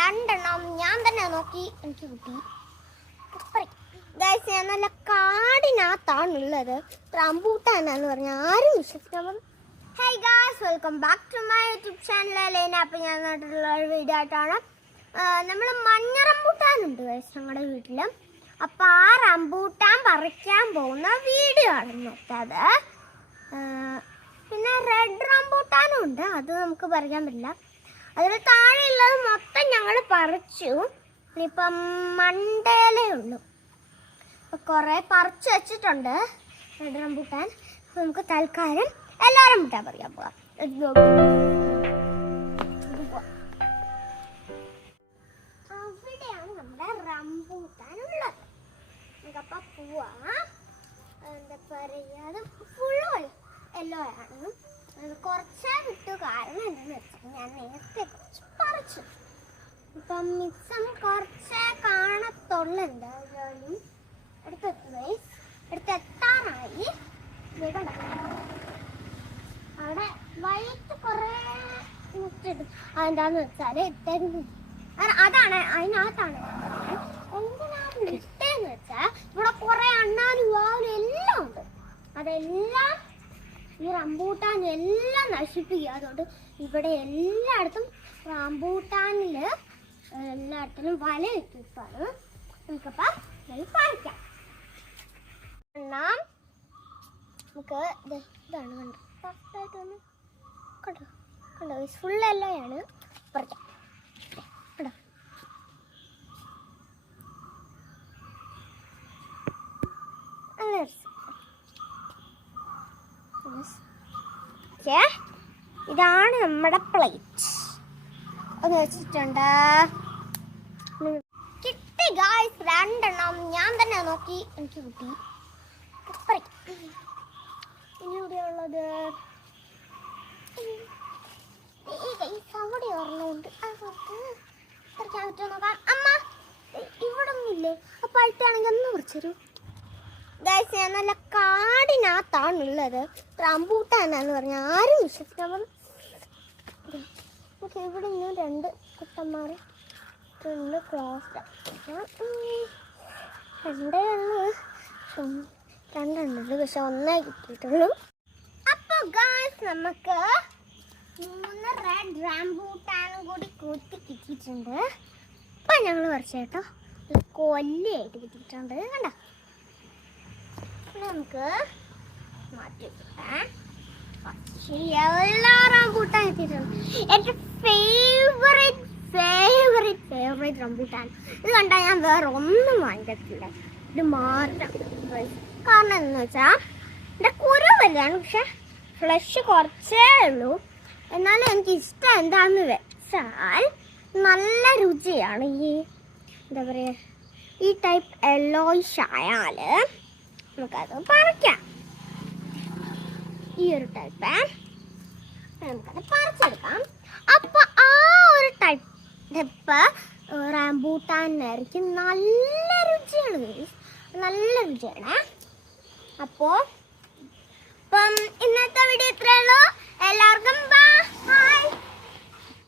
രണ്ടെണ്ണം ഞാൻ തന്നെ നോക്കി എനിക്ക് കിട്ടി. ഗൈസ് ഞാൻ നല്ല കാടിനകത്താണുള്ളത്. റംബൂട്ടാനാന്ന് പറഞ്ഞാൽ ആരും വിശ്വസിക്കാൻ. Hi guys, welcome back to my YouTube channel Alena. അപ്പം ഞാൻ നാട്ടിലുള്ള ഒരു വീഡിയോ ആയിട്ടാണ്. നമ്മൾ മഞ്ഞ റംബൂട്ടാനുണ്ട് ഗൈസ് ഞങ്ങളുടെ വീട്ടിൽ. അപ്പം ആ റംബൂട്ടാൻ പറിക്കാൻ പോകുന്ന വീഡിയോ ആണ് ഇന്നത്തേത്. പിന്നെ റെഡ് റംബൂട്ടാനും ഉണ്ട്, അത് നമുക്ക് പറിക്കാൻ പറ്റില്ല. അതിന് താഴെയുള്ളത് മൊത്തം ഞങ്ങൾ പറിച്ചു. ഇനിയിപ്പം മണ്ടയിലേ ഉള്ളൂ. കുറേ പറിച്ചു വെച്ചിട്ടുണ്ട് റെഡ് റംബൂട്ടാൻ. നമുക്ക് തൽക്കാലം എല്ലാ റംബൂട്ടാൻ പറിക്കാൻ പോകാം. അവിടെയാണ് നമ്മുടെ റംബൂട്ടാൻ ഉള്ളത്. നമുക്കപ്പം പോവാം. എന്താ പറയുക, അത് ഫുള്ള് യെല്ലോ ആണ്. കുറച്ചേ വിട്ടു, കാരണം എന്താണെന്ന് വെച്ചാൽ ഞാൻ നേരത്തെ കുറച്ച് പറിച്ചു. ഇപ്പം മിക്സം കുറച്ചേ കാണത്തുള്ളൂ. എന്തായാലും എടുത്തെത്താറായി. അവിടെ വൈകിട്ട് കുറേ മുട്ടിട്ടു. അതെന്താന്ന് വെച്ചാൽ അതാണ് അതിനകത്താണ് എന്തിനാണ് ഇട്ടേന്ന് വെച്ചാൽ ഇവിടെ കുറേ അണ്ണാനും വാവലും എല്ലാം ഉണ്ട്. അതെല്ലാം ഈ റംബൂട്ടാൻ എല്ലാം നശിപ്പിക്കുക. അതുകൊണ്ട് ഇവിടെ എല്ലായിടത്തും റംബൂട്ടാനിൽ എല്ലായിടത്തിലും വല ഇട്ടിട്ടാണ്. നമുക്കപ്പം പറിക്കാം. നമുക്ക് ഇതാണ് കണ്ടോ, ഫസ്റ്റായിട്ടൊന്ന് കണ്ടോ കണ്ടോ ഫുൾ എല്ലോയാണ്. പറിക്കാം കണ്ടോ. ഇതാണ് നമ്മുടെ പ്ലേറ്റ്. ഒന്ന് വെച്ചിട്ടുണ്ട്. കിട്ടി ഗായ്സ്, രണ്ടെണ്ണം ഞാൻ തന്നെ നോക്കി എനിക്ക് കിട്ടി. ഇനി ഇവിടെയുള്ളത് അവിടെ ഒരെണ്ണമുണ്ട്. പറിക്കാൻ പറ്റുമോ നോക്കാം. അമ്മ ഇവിടെ ഒന്നുമില്ലേ? അപ്പൊ അടുത്താണെങ്കിൽ ഒന്ന് പറിച്ചു. ഗൈസ് ഞാൻ നല്ല കാടിനകത്താണുള്ളത്. റംബൂട്ടാനാന്ന് പറഞ്ഞാൽ ആരും വിശ്വസിക്കാൻ. നമുക്ക് ഇവിടെ നിന്ന് രണ്ട് കുട്ടന്മാർ രണ്ട് ക്ലോസ്ഡ് രണ്ടുണ്ട്, പക്ഷെ ഒന്നേ കിട്ടിയിട്ടുള്ളൂ. അപ്പോൾ ഗൈസ് നമുക്ക് 3 റെഡ് റംബൂട്ടാനും കൂടി കൂട്ടി കിട്ടിയിട്ടുണ്ട്. അപ്പം ഞങ്ങൾ പറിച്ച കേട്ടോ, കൊല്ലയായിട്ട് കിട്ടിയിട്ടുണ്ട്. കണ്ടോ, നമുക്ക് മാറ്റി വെക്കാം. എല്ലാ റംബൂട്ടാൻ എത്തിയിട്ടുണ്ട്. എൻ്റെ ഫേവറേറ്റ് റംബൂട്ടാൻ. ഇത് കണ്ടാൽ ഞാൻ വേറെ ഒന്നും വാങ്ങിക്കത്തില്ല. ഇത് മാറ്റാം. കാരണം എന്ന് വെച്ചാൽ എൻ്റെ കുരു വലുതാണ്, പക്ഷെ ഫ്ലഷ് കുറച്ചേ ഉള്ളൂ. എന്നാലും എനിക്ക് ഇഷ്ടം എന്താണെന്ന് വെച്ചാൽ നല്ല രുചിയാണ്. ഈ എന്താ പറയുക, ഈ ടൈപ്പ് യെല്ലോയിഷ് ആയാൽ നമുക്കത് പറിക്കാം. ഈ ഒരു ടൈപ്പ് നമുക്കത് പറിച്ചെടുക്കാം. അപ്പോൾ ആ ഒരു ടൈപ്പ് റംബൂട്ടാനായിരിക്കും നല്ല രുചിയാണ്. നല്ല രുചിയാണ്. അപ്പോൾ ഇന്നത്തെ വീഡിയോ ഇത്രയേ ഉള്ളൂ. എല്ലാവർക്കും ബൈ.